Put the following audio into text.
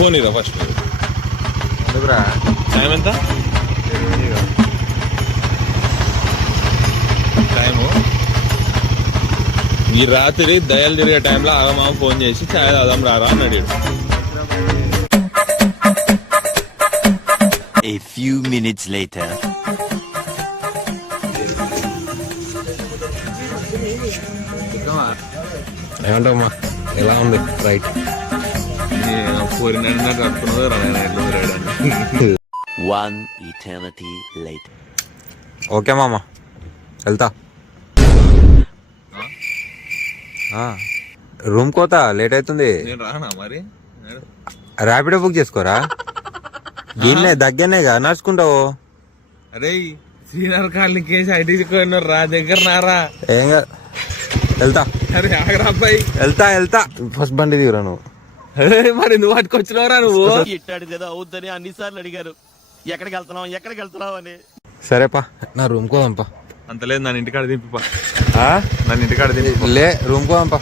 Phone ఇదా first ఎందుకురా time ఎంత టైము ఈ రాత్రి దయలు తిరిగే టైంలో ఆగమామ ఫోన్ చేసి ఛాయ్ తాదాం రారా అని అడిగాడు. A few minutes later. ఏమంటావమ్మా ఎలా ఉంది right One eternity later. Okay మామ వెళ్తా రూమ్ కోతా లేట్ అవుతుంది. నేను రానా మరి ర్యాపిడో బుక్ చేసుకోరా దీన్నే దగ్గరనేగా నడుచుకుంటావు. అరే శ్రీనగర్ కాలనీ కేసు ఐటీ రా దగ్గర నారా ఏం వెళ్తా. అరే ఆగరా అబ్బాయి వెళ్తా ఫస్ట్ బండి దిగురా నువ్వు. మరి నువ్వు పట్టుకొచ్చినవరా నువ్వు ఇట్టాడు కదా అవుద్దని అన్నిసార్లు అడిగారు ఎక్కడికి వెళ్తున్నావు అని. సరేపా నా రూమ్ కోదంపా. అంత లేదు నన్ను ఇంటికాడ దింపిపా నన్ను ఇంటికాడ దింపి లే రూమ్ కోదంపా.